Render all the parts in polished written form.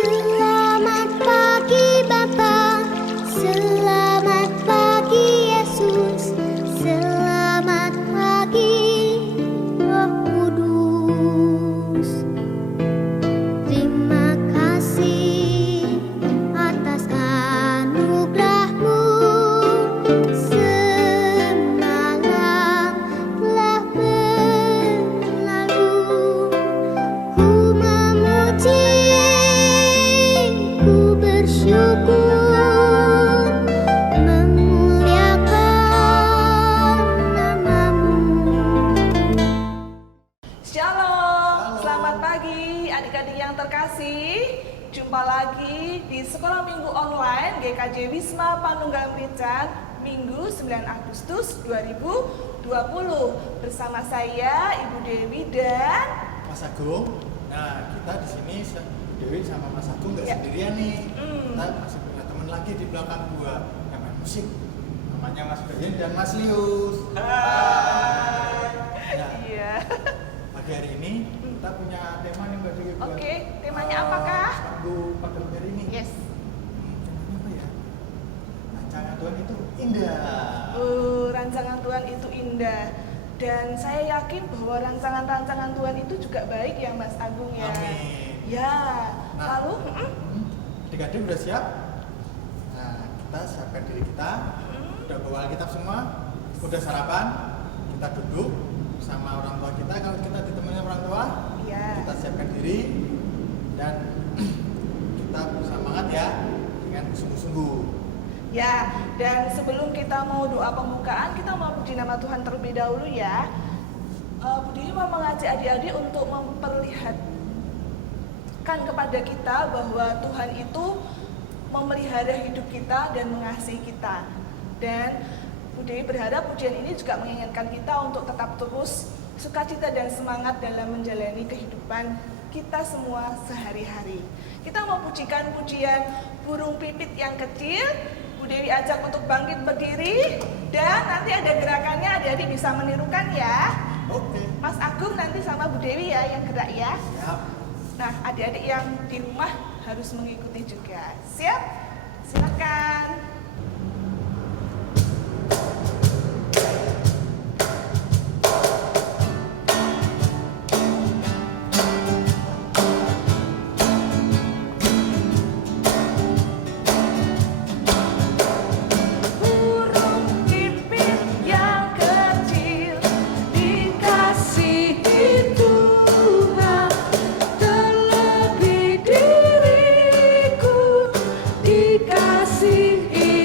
Selamat pagi Bapa, selamat pagi Yesus, selamat pagi Roh Kudus. Terima kasih atas anugerah-Mu semalam telah berlalu. Ku memuji, ku bersyukur, memuliakan nama-Mu. Shalom, selamat pagi adik-adik yang terkasih. Jumpa lagi di Sekolah Minggu Online GKJ Wisma Panunggal Merican Minggu 9 Agustus 2020 bersama saya Ibu Dewi dan Mas Agung. Nah, kita di sini Dewi sama Mas Agung nggak Ya. sendirian nih. Kita masih punya teman lagi di belakang gua yang main musik. Namanya Mas Bayin dan Mas Lius. Hai. Nah, Iya. pagi hari ini kita punya tema nih Mbak Dewi. Oke, temanya apakah? Minggu pada pagi hari ini. Yes. Temanya apa ya? Rancangan Tuhan itu indah. Rancangan Tuhan itu indah. Dan saya yakin bahwa rancangan-rancangan Tuhan itu juga baik ya Mas Agung ya. Amin. Ya. Nah, Lalu, adik-adik udah siap? Nah, kita siapkan diri kita. Udah bawa Alkitab semua? Udah sarapan? Kita duduk sama orang tua kita. Kalau kita ditemani orang tua, Iya. kita siapkan diri dan kita semangat ya dengan sungguh-sungguh. Ya, dan sebelum kita mau doa pembukaan, kita mau puji nama Tuhan terlebih dahulu ya. Bu Dewi mau mengajak adik-adik untuk memperlihatkan kepada kita bahwa Tuhan itu memelihara hidup kita dan mengasihi kita. Dan Bu Dewi berharap pujian ini juga mengingatkan kita untuk tetap terus sukacita dan semangat dalam menjalani kehidupan kita semua sehari-hari. Kita mau pujikan pujian burung pipit yang kecil. Bu Dewi ajak untuk bangkit berdiri dan nanti ada gerakannya, adik-adik bisa menirukan ya. Oke. Mas Agung nanti sama Bu Dewi ya yang gerak ya. Siap. Nah, adik-adik yang di rumah harus mengikuti juga. Siap? Silakan. Burung pipit yang kecil dikasihi Tuhan, terlebih diriku dikasihi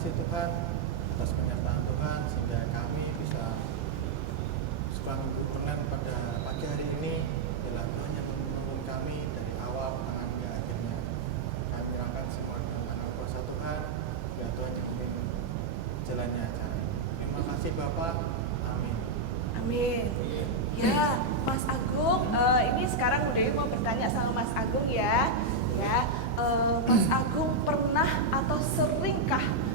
kasih Tuhan atas penyertaan Tuhan sehingga kami bisa sekolah minggu online pada pagi hari ini. Adalah Tuhan yang menuntun kami dari awal, tengah hingga akhirnya. Kami menyerahkan semua dalam tangan kuasa Tuhan, ya Tuhan yang memimpin jalannya acara ini. Terima kasih Bapak. Amin. Amin. Ya, Mas Agung, ini sekarang Budaya mau bertanya sama Mas Agung ya. Mas Agung pernah atau seringkah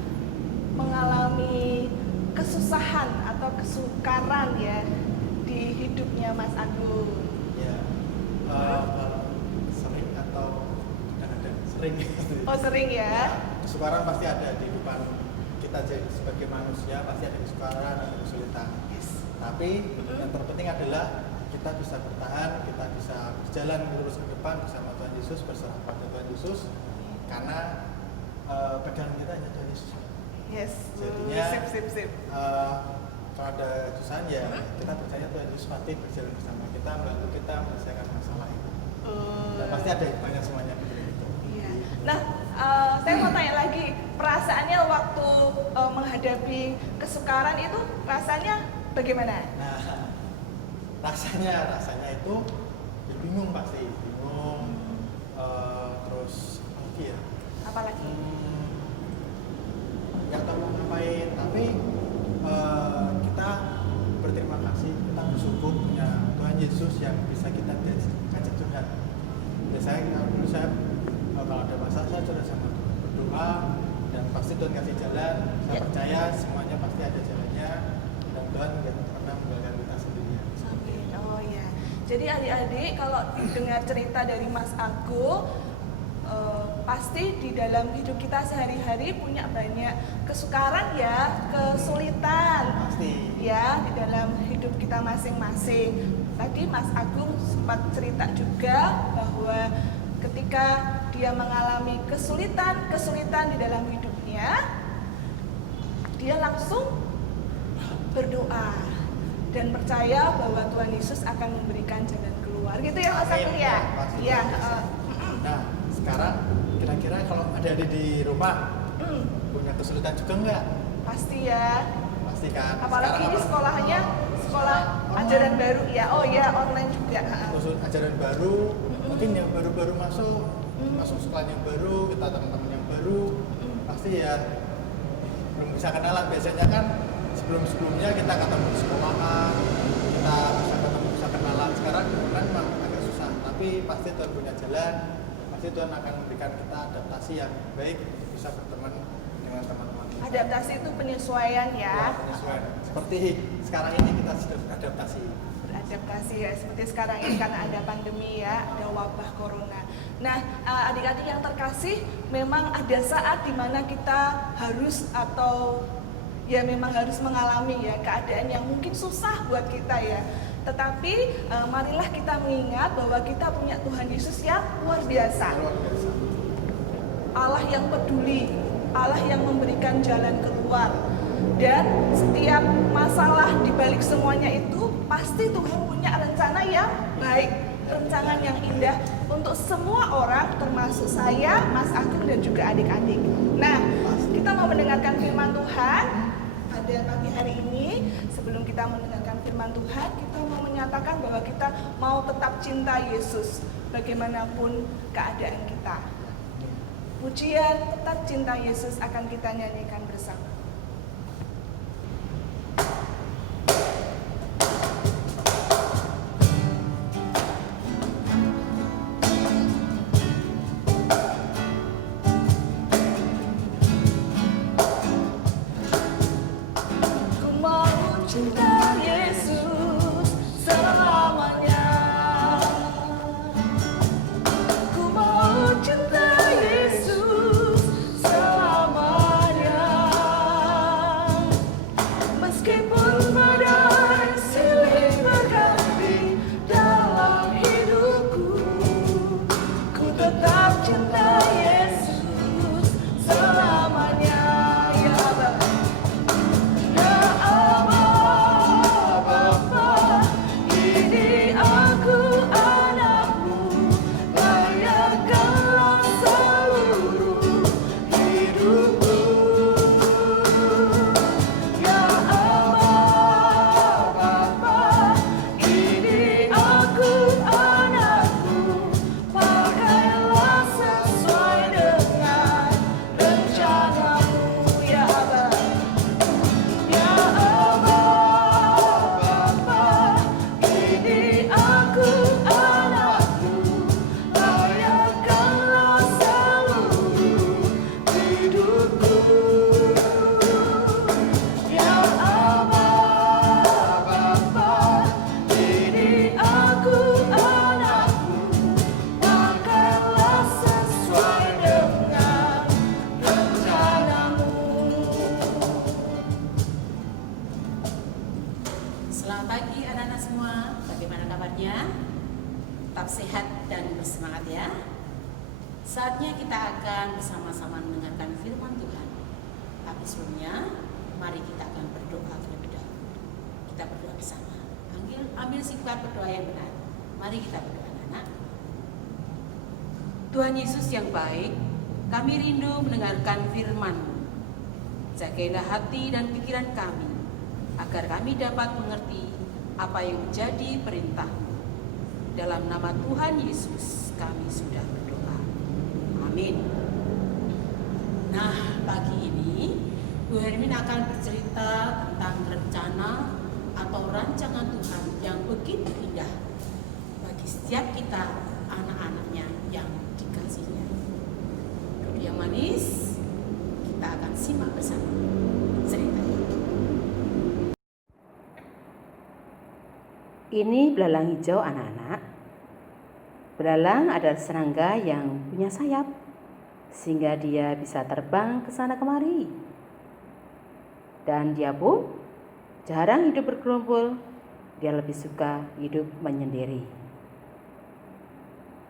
mengalami kesusahan atau kesukaran ya di hidupnya Mas Agung? Ya, kalau sering atau kadang-kadang sering. Oh sering ya? Kesukaran pasti ada di depan kita jadi sebagai manusia, pasti ada kesukaran, ada kesulitan. Tapi yang terpenting adalah kita bisa bertahan, kita bisa berjalan lurus ke depan bersama Tuhan Yesus, berserah pada Tuhan Yesus, karena pegangan kita hanya Tuhan Yesus. Yes. Jadinya Sip. kalau ada kesusahan ya kita percaya Tuhan Yesus pasti berjalan bersama kita, membantu kita menyelesaikan masalah itu. Dan pasti ada hikmahnya semuanya begitu. Iya. Nah, saya mau tanya lagi, perasaannya waktu menghadapi kesukaran itu rasanya bagaimana? Nah, rasanya itu ya bingung pasti, terus apa ya? Apalagi? Nggak tahu mau ngapain, tapi kita berterima kasih, kita bersyukur punya Tuhan Yesus yang bisa kita ajak curhat. Biasanya dulu saya kalau ada masalah saya curhat sama Tuhan, berdoa dan pasti Tuhan kasih jalan. Saya percaya semuanya pasti ada jalannya dan Tuhan nggak pernah meninggalkan kita sendirian. Amin. Oh ya. Jadi adik-adik kalau dengar cerita dari Mas Agung, pasti di dalam hidup kita sehari-hari punya banyak kesukaran ya, kesulitan. Pasti. Ya, di dalam hidup kita masing-masing. Tadi Mas Agung sempat cerita juga bahwa ketika dia mengalami kesulitan di dalam hidupnya, dia langsung berdoa dan percaya bahwa Tuhan Yesus akan memberikan jalan keluar. Gitu ya Mas Agung ya? Iya. Nah, sekarang kira-kira kalau ada di rumah punya kesulitan juga enggak? Pasti ya. Pasti kan. Apalagi ini sekolahnya sekolah ajaran baru ya. Oh ya, online juga. Khusus ajaran baru, mungkin yang baru-baru masuk sekolah yang baru, kita teman-teman yang baru, pasti ya belum bisa kenalan. Biasanya kan sebelum-sebelumnya kita ketemu di sekolahan, kita bisa kenalan. Sekarang kan memang agak susah, tapi pasti Tuhan punya jalan. Pasti Tuhan akan memberikan kita adaptasi yang baik untuk bisa berteman dengan teman-teman. Adaptasi itu penyesuaian ya. Penyesuaian. Seperti sekarang ini kita sudah beradaptasi. Beradaptasi ya, seperti sekarang ini karena ada pandemi ya, ada wabah corona. Nah, adik-adik yang terkasih, memang ada saat dimana kita harus atau ya memang harus mengalami ya keadaan yang mungkin susah buat kita ya. Tetapi marilah kita mengingat bahwa kita punya Tuhan Yesus yang luar biasa. Allah yang peduli, Allah yang memberikan jalan keluar. Dan setiap masalah di balik semuanya itu pasti Tuhan punya rencana yang baik, rencana yang indah untuk semua orang, termasuk saya, Mas Agung dan juga adik-adik. Nah, kita mau mendengarkan firman Tuhan pada pagi hari ini. Sebelum kita mendengarkan firman Tuhan, kita mau menyatakan bahwa kita mau tetap cinta Yesus bagaimanapun keadaan kita. Pujian tetap cinta Yesus akan kita nyanyikan bersama. Ku mau cinta Yesus selamanya. Ku mau cinta Yesus selamanya. Meskipun badai silih berganti dalam hidupku, ku tetap cinta Yesus selamanya. Ya Bapa, ya Abba, semuanya, tetap sehat dan bersemangat ya. Saatnya kita akan bersama-sama mendengarkan firman Tuhan. Tapi sebelumnya, mari kita akan berdoa terlebih dahulu. Kita berdoa bersama. Ambil sikap berdoa yang benar. Mari kita berdoa, anak. Tuhan Yesus yang baik, kami rindu mendengarkan firman-Mu. Jagailah hati dan pikiran kami, agar kami dapat mengerti apa yang menjadi perintah-Mu. Dalam nama Tuhan Yesus kami sudah berdoa. Amin. Nah, pagi ini Bu Hermin akan bercerita tentang rencana atau rancangan Tuhan yang begitu indah bagi setiap kita, anak-anaknya yang dikasihinya. Duduk yang manis, kita akan simak bersama ceritanya. Ini belalang hijau, anak-anak. Belalang adalah serangga yang punya sayap, sehingga dia bisa terbang ke sana kemari. Dan dia pun jarang hidup bergerombol, dia lebih suka hidup menyendiri.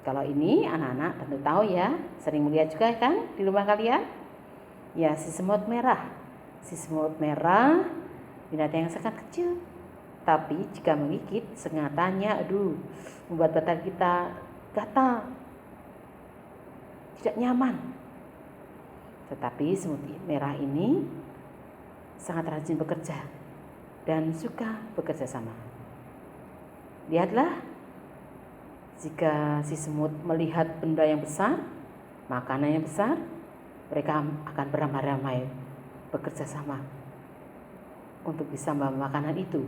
Kalau ini anak-anak tentu tahu ya, sering melihat juga kan di rumah kalian? Ya, si semut merah. Si semut merah binatang yang sangat kecil, tapi jika menggigit sengatannya, membuat badan kita gatal, tidak nyaman. Tetapi semut merah ini sangat rajin bekerja dan suka bekerja sama. Lihatlah, jika si semut melihat benda yang besar, makanan yang besar, mereka akan beramai-ramai bekerja sama untuk bisa membawa makanan itu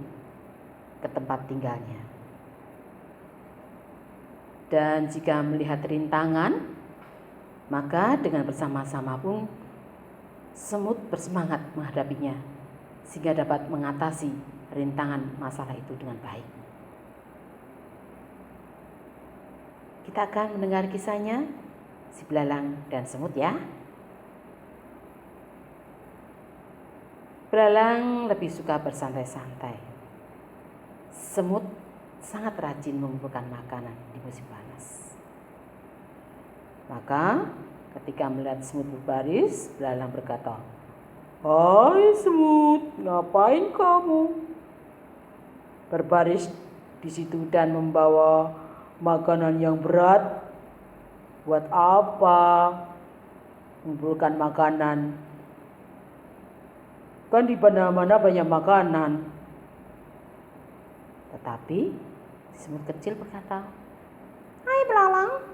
ke tempat tinggalnya. Dan jika melihat rintangan, maka dengan bersama-sama pun semut bersemangat menghadapinya, sehingga dapat mengatasi rintangan masalah itu dengan baik. Kita akan mendengar kisahnya, si belalang dan semut ya. Belalang lebih suka bersantai-santai. Semut sangat rajin mengumpulkan makanan di musim panas. Maka ketika melihat semut berbaris, belalang berkata, "Hai semut, ngapain kamu berbaris di situ dan membawa makanan yang berat? Buat apa mengumpulkan makanan? Kan di mana-mana banyak makanan." Tetapi semut kecil berkata, "Hai belalang,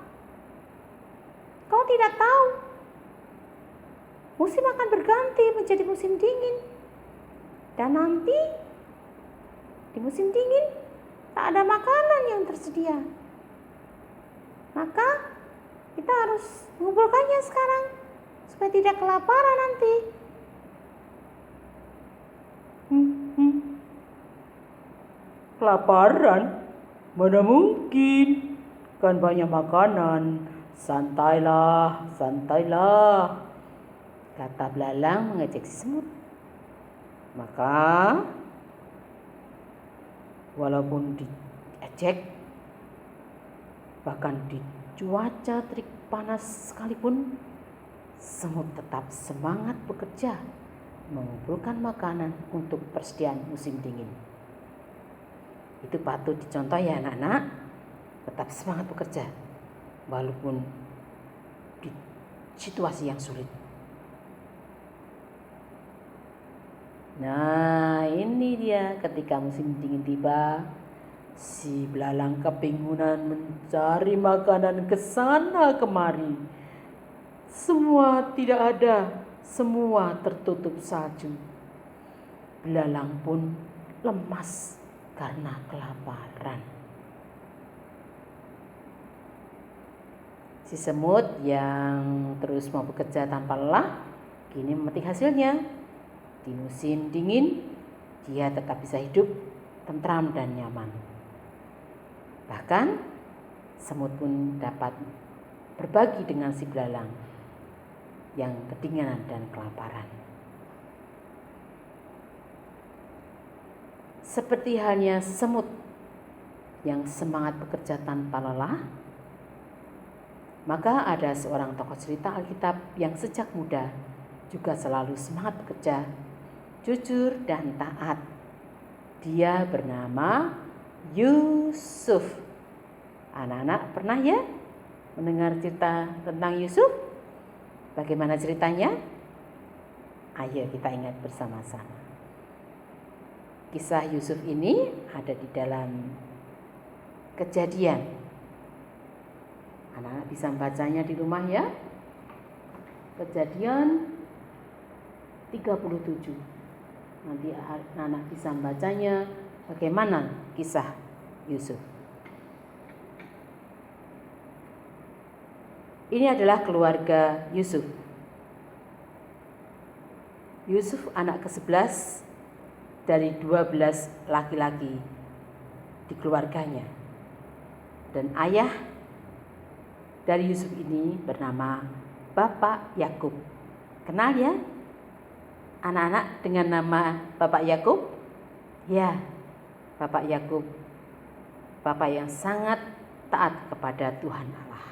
kau tidak tahu, musim akan berganti menjadi musim dingin. Dan nanti di musim dingin tak ada makanan yang tersedia. Maka kita harus mengumpulkannya sekarang supaya tidak kelaparan nanti." Kelaparan? Mana mungkin, kan banyak makanan. Santailah, santailah, kata belalang mengejek si semut. Maka walaupun diejek, bahkan di cuaca terik panas sekalipun, semut tetap semangat bekerja mengumpulkan makanan untuk persediaan musim dingin. Itu patut dicontoh ya anak-anak, tetap semangat bekerja walaupun di situasi yang sulit. Nah, ini dia ketika musim dingin tiba, si belalang kebingungan mencari makanan ke sana kemari. Semua tidak ada, semua tertutup salju. Belalang pun lemas karena kelaparan. Si semut yang terus mau bekerja tanpa lelah, kini memetik hasilnya. Di musim dingin, dia tetap bisa hidup tentram dan nyaman. Bahkan, semut pun dapat berbagi dengan si belalang yang kedinginan dan kelaparan. Seperti halnya semut yang semangat bekerja tanpa lelah, maka ada seorang tokoh cerita Alkitab yang sejak muda juga selalu semangat bekerja, jujur dan taat. Dia bernama Yusuf. Anak-anak pernah ya mendengar cerita tentang Yusuf? Bagaimana ceritanya? Ayo kita ingat bersama-sama. Kisah Yusuf ini ada di dalam Kejadian. Anak-anak bisa membacanya di rumah ya. Kejadian 37. Nanti anak-anak bisa membacanya bagaimana kisah Yusuf. Ini adalah keluarga Yusuf. Yusuf anak ke-11 dari 12 laki-laki di keluarganya. Dan ayah dari Yusuf ini bernama Bapak Yakub. Kenal ya anak-anak dengan nama Bapak Yakub? Ya, Bapak Yakub, Bapak yang sangat taat kepada Tuhan Allah.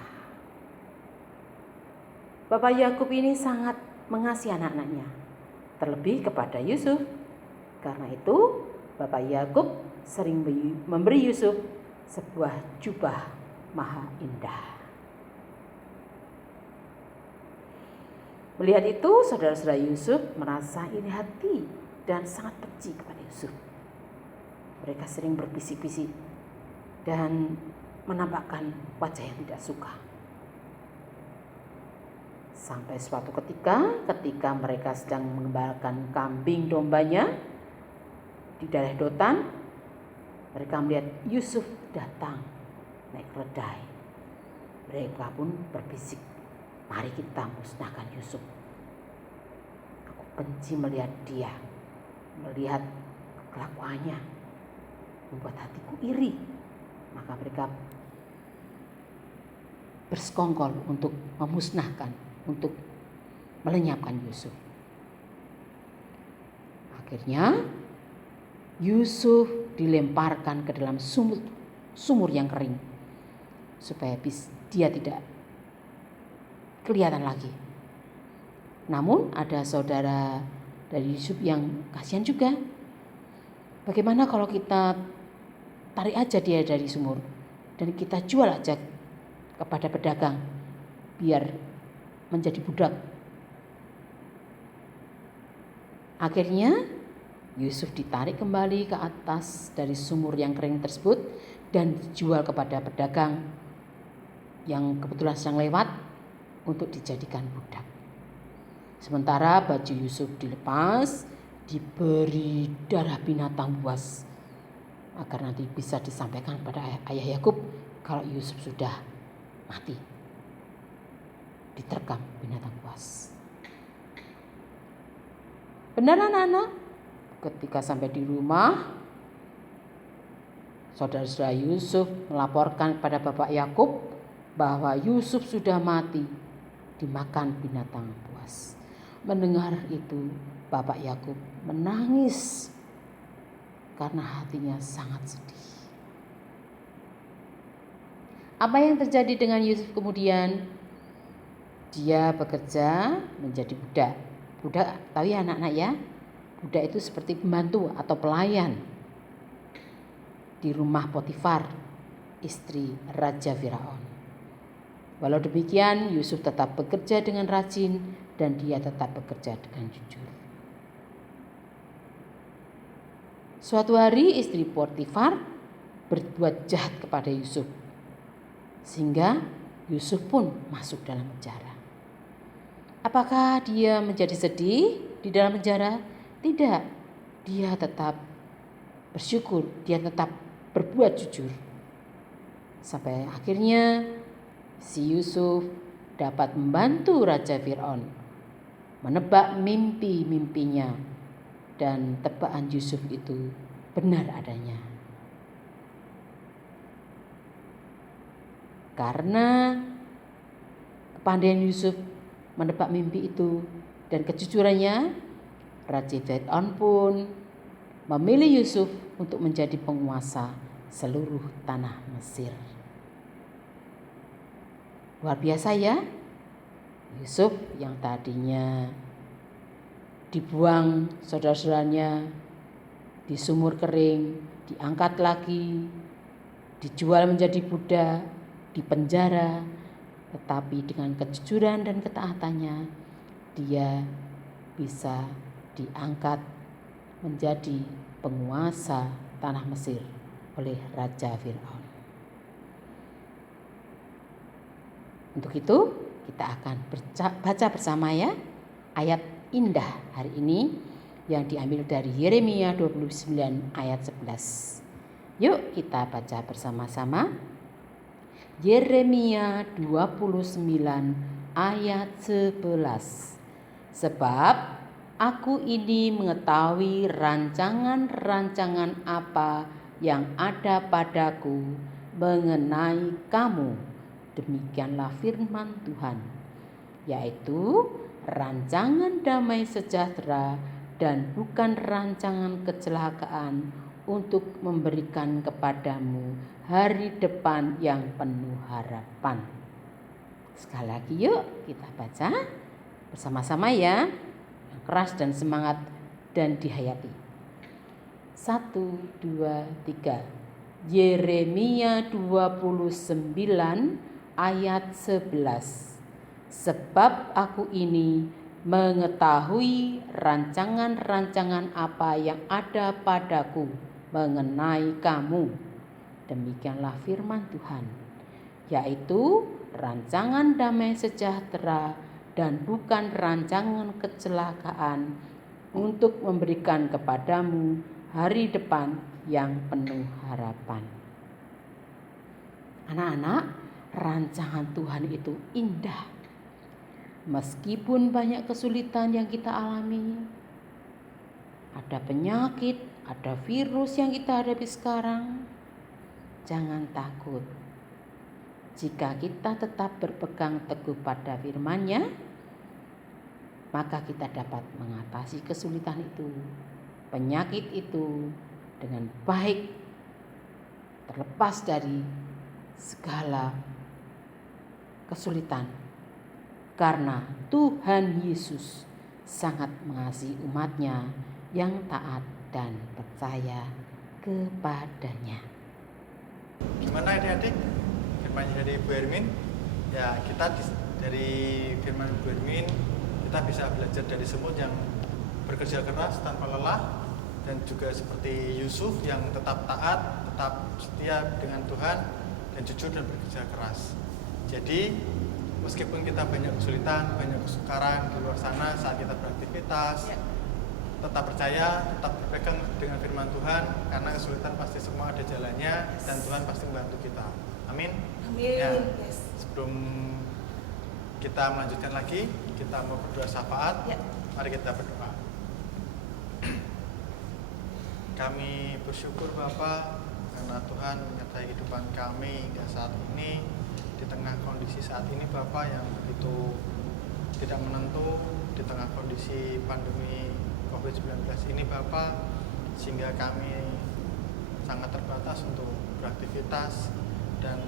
Bapak Yakub ini sangat mengasihi anak-anaknya, terlebih kepada Yusuf. Karena itu, Bapak Yakub sering memberi Yusuf sebuah jubah maha indah. Melihat itu, saudara-saudara Yusuf merasa iri hati dan sangat benci kepada Yusuf. Mereka sering berbisik-bisik dan menampakkan wajah yang tidak suka. Sampai suatu ketika mereka sedang mengembalakan kambing dombanya di daerah Dotan, mereka melihat Yusuf datang naik keledai. Mereka pun berbisik, mari kita musnahkan Yusuf. Aku benci melihat dia, melihat kelakuannya, membuat hatiku iri. Maka mereka bersekongkol untuk memusnahkan, untuk melenyapkan Yusuf. Akhirnya Yusuf dilemparkan ke dalam sumur yang kering supaya dia tidak kelihatan lagi. Namun ada saudara dari Yusuf yang kasihan juga. Bagaimana kalau kita tarik aja dia dari sumur dan kita jual aja kepada pedagang biar menjadi budak. Akhirnya Yusuf ditarik kembali ke atas dari sumur yang kering tersebut dan dijual kepada pedagang yang kebetulan sedang lewat untuk dijadikan budak. Sementara baju Yusuf dilepas, diberi darah binatang buas agar nanti bisa disampaikan kepada ayah Yakub kalau Yusuf sudah mati, diterkam binatang buas. Benar anak-anak? Ketika sampai di rumah, saudara-saudara Yusuf melaporkan kepada Bapak Yakub bahwa Yusuf sudah mati dimakan binatang buas. Mendengar itu, Bapak Yakub menangis karena hatinya sangat sedih. Apa yang terjadi dengan Yusuf kemudian? Dia bekerja menjadi budak. Budak, tahu ya anak-anak ya? Budak itu seperti pembantu atau pelayan di rumah Potifar, istri Raja Firaun. Walau demikian, Yusuf tetap bekerja dengan rajin dan dia tetap bekerja dengan jujur. Suatu hari istri Potifar berbuat jahat kepada Yusuf, sehingga Yusuf pun masuk dalam penjara. Apakah dia menjadi sedih di dalam penjara? Tidak, dia tetap bersyukur, dia tetap berbuat jujur. Sampai akhirnya si Yusuf dapat membantu Raja Firaun menebak mimpi-mimpinya, dan tebakan Yusuf itu benar adanya. Karena kepandaian Yusuf menebak mimpi itu dan kejujurannya, Raja Firaun pun memilih Yusuf untuk menjadi penguasa seluruh tanah Mesir. Luar biasa ya, Yusuf yang tadinya dibuang saudara-saudaranya di sumur kering, diangkat lagi, dijual menjadi budak, dipenjara, tetapi dengan kejujuran dan ketaatannya dia bisa diangkat menjadi penguasa tanah Mesir oleh Raja Firaun. Untuk itu kita akan baca bersama ya ayat indah hari ini yang diambil dari Yeremia 29 ayat 11. Yuk kita baca bersama-sama. Yeremia 29 ayat 11. Sebab aku ini mengetahui rancangan-rancangan apa yang ada padaku mengenai kamu. Demikianlah firman Tuhan, yaitu rancangan damai sejahtera dan bukan rancangan kecelakaan, untuk memberikan kepadamu hari depan yang penuh harapan. Sekali lagi yuk kita baca bersama-sama ya, yang keras dan semangat dan dihayati. 1, 2, 3. Yeremia 29 ayat 11. Sebab aku ini mengetahui rancangan-rancangan apa yang ada padaku mengenai kamu. Demikianlah firman Tuhan, yaitu rancangan damai sejahtera dan bukan rancangan kecelakaan, untuk memberikan kepadamu hari depan yang penuh harapan. Anak-anak, rancangan Tuhan itu indah. Meskipun banyak kesulitan yang kita alami, ada penyakit, ada virus yang kita hadapi sekarang, jangan takut. Jika kita tetap berpegang teguh pada firman-Nya, maka kita dapat mengatasi kesulitan itu, penyakit itu dengan baik, terlepas dari segala kesulitan. Karena Tuhan Yesus sangat mengasihi umat-Nya yang taat dan percaya kepadanya. Gimana adik-adik? Firman dari Bu Hermin, ya kita dari firman Bu Hermin kita bisa belajar dari semut yang bekerja keras tanpa lelah, dan juga seperti Yusuf yang tetap taat, tetap setia dengan Tuhan, dan jujur dan bekerja keras. Jadi meskipun kita banyak kesulitan, banyak kesukaran di luar sana saat kita beraktivitas, tetap percaya, tetap berpegang dengan firman Tuhan, karena kesulitan pasti semua ada jalannya, dan Tuhan pasti membantu kita. Amin. Amin. Ya, sebelum kita melanjutkan lagi, kita mau berdoa syafaat. Mari kita berdoa. Kami bersyukur Bapa, karena Tuhan menyertai kehidupan kami hingga saat ini, di tengah kondisi saat ini Bapa yang begitu tidak menentu, di tengah kondisi pandemi COVID-19 ini Bapa, sehingga kami sangat terbatas untuk beraktivitas dan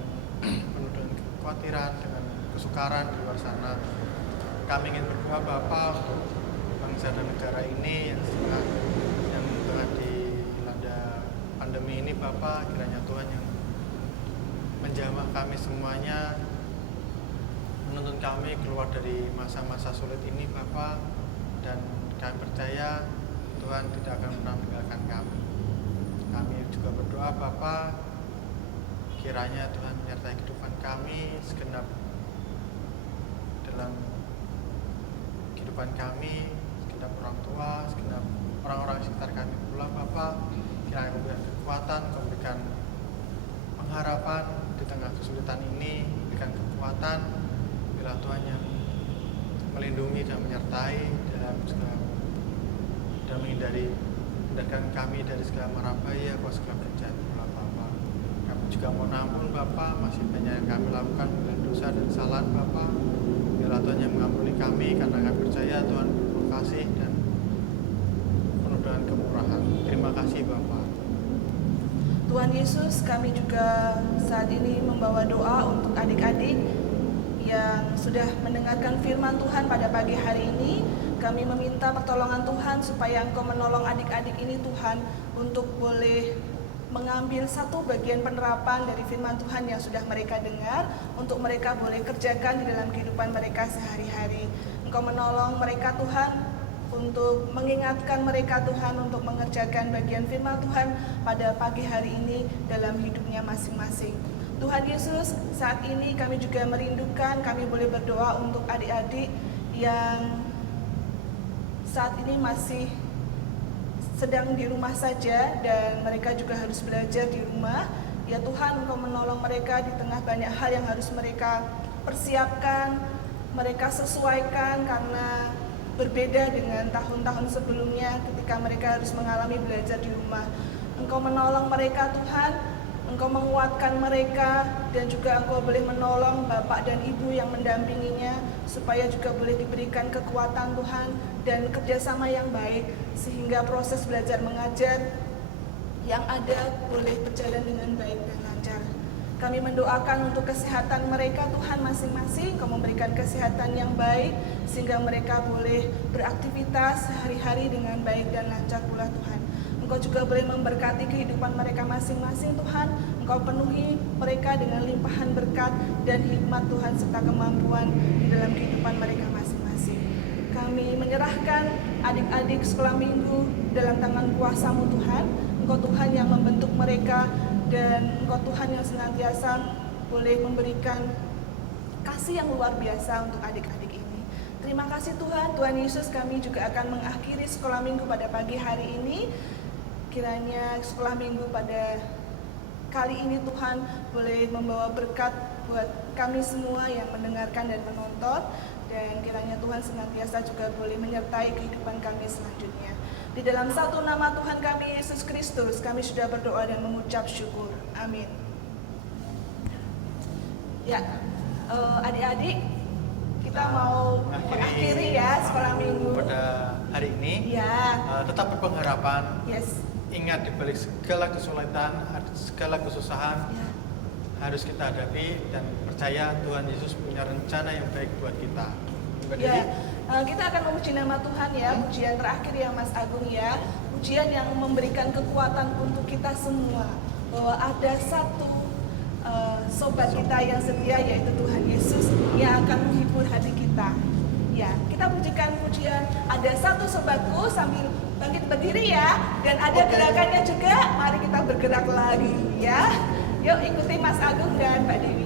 penuh dengan kekhawatiran, dengan kesukaran di luar sana. Kami ingin berdoa Bapa untuk bangsa dan negara ini yang tengah dilanda pandemi ini Bapa, kiranya Tuhan yang menjamah kami semuanya, menuntun kami keluar dari masa-masa sulit ini Bapa, dan kami percaya Tuhan tidak akan pernah meninggalkan kami. Kami juga berdoa Bapa, kiranya Tuhan menyertai kehidupan kami segenap dalam kehidupan kami, segenap orang tua, segenap orang-orang sekitar kami pula Bapa. Kiranya memberikan kekuatan, memberikan pengharapan di tengah kesulitan ini, memberikan kekuatan, bila Tuhan yang melindungi dan menyertai dalam segala, dan menghindarkan kami dari segala mara bahaya, segala bencana pula Bapa. Kami juga mau ampun Bapa, masih banyak yang kami lakukan dengan dosa dan kesalahan Bapa. Bila Tuhan yang mengampuni kami, karena kami percaya Tuhan berterima kasih dan penuh dengan kemurahan. Terima kasih Bapa. Tuhan Yesus, kami juga saat ini membawa doa untuk adik-adik yang sudah mendengarkan firman Tuhan pada pagi hari ini. Kami meminta pertolongan Tuhan supaya Engkau menolong adik-adik ini Tuhan untuk boleh mengambil satu bagian penerapan dari firman Tuhan yang sudah mereka dengar untuk mereka boleh kerjakan di dalam kehidupan mereka sehari-hari. Engkau menolong mereka Tuhan untuk mengingatkan mereka Tuhan untuk mengerjakan bagian firman Tuhan pada pagi hari ini dalam hidupnya masing-masing. Tuhan Yesus, saat ini kami juga merindukan, kami boleh berdoa untuk adik-adik yang saat ini masih sedang di rumah saja dan mereka juga harus belajar di rumah. Ya Tuhan, Engkau menolong mereka di tengah banyak hal yang harus mereka persiapkan, mereka sesuaikan karena berbeda dengan tahun-tahun sebelumnya ketika mereka harus mengalami belajar di rumah. Engkau menolong mereka Tuhan, Engkau menguatkan mereka, dan juga Engkau boleh menolong Bapak dan Ibu yang mendampinginya supaya juga boleh diberikan kekuatan Tuhan dan kerjasama yang baik sehingga proses belajar mengajar yang ada boleh berjalan dengan baik dan lancar. Kami mendoakan untuk kesehatan mereka Tuhan masing-masing, Engkau memberikan kesehatan yang baik sehingga mereka boleh beraktivitas sehari-hari dengan baik dan lancar pula Tuhan. Engkau juga boleh memberkati kehidupan mereka masing-masing Tuhan. Engkau penuhi mereka dengan limpahan berkat dan hikmat Tuhan serta kemampuan di dalam kehidupan mereka masing-masing. Kami menyerahkan adik-adik sekolah minggu dalam tangan kuasa-Mu Tuhan. Engkau Tuhan yang membentuk mereka dan Engkau Tuhan yang senantiasa boleh memberikan kasih yang luar biasa untuk adik-adik ini. Terima kasih Tuhan. Tuhan Yesus, kami juga akan mengakhiri sekolah minggu pada pagi hari ini. Kiranya sekolah minggu pada kali ini Tuhan boleh membawa berkat buat kami semua yang mendengarkan dan menonton. Dan kiranya Tuhan senantiasa juga boleh menyertai kehidupan kami selanjutnya. Di dalam satu nama Tuhan kami, Yesus Kristus, kami sudah berdoa dan mengucap syukur. Amin. Ya, adik-adik, kita mau mengakhiri ya sekolah minggu. Pada hari ini, Ya, tetap berpengharapan. yes. Ingat, di balik segala kesulitan, segala kesusahan, Ya. harus kita hadapi dan percaya Tuhan Yesus punya rencana yang baik buat kita. Bukan Ya, diri? kita akan memuji nama Tuhan ya, pujian terakhir ya Mas Agung ya, pujian yang memberikan kekuatan untuk kita semua, bahwa ada satu sobat kita yang setia yaitu Tuhan Yesus yang akan menghibur hati kita. Ya, kita pujikan pujian ada satu sobatku sambil bangkit berdiri ya, dan ada gerakannya juga, mari kita bergerak lagi ya. Yuk ikuti Mas Agung dan Mbak Dewi.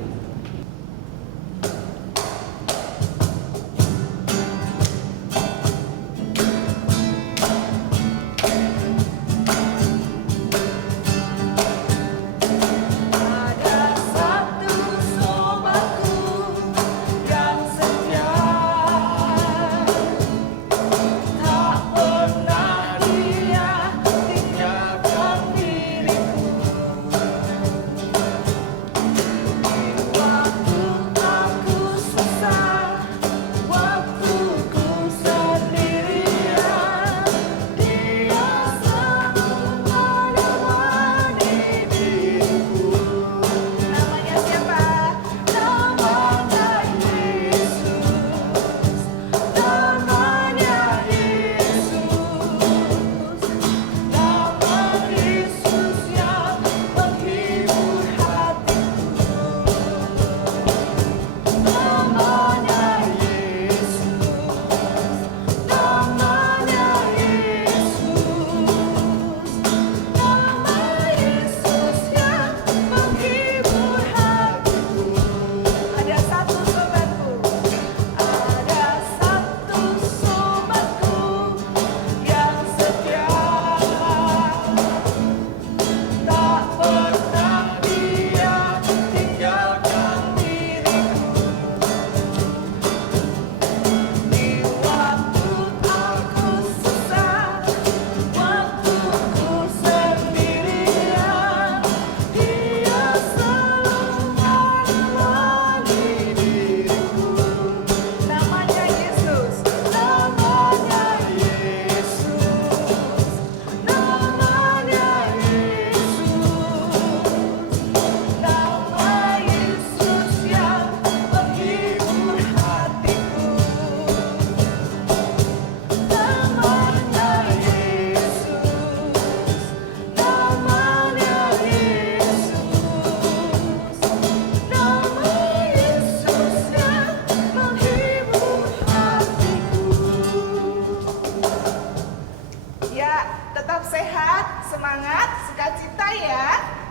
semangat, sukacita ya.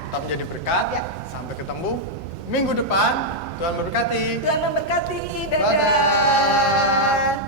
Tetap menjadi berkat. Ya. Sampai ketemu minggu depan. Tuhan memberkati. Tuhan memberkati. Dadah. Dadah.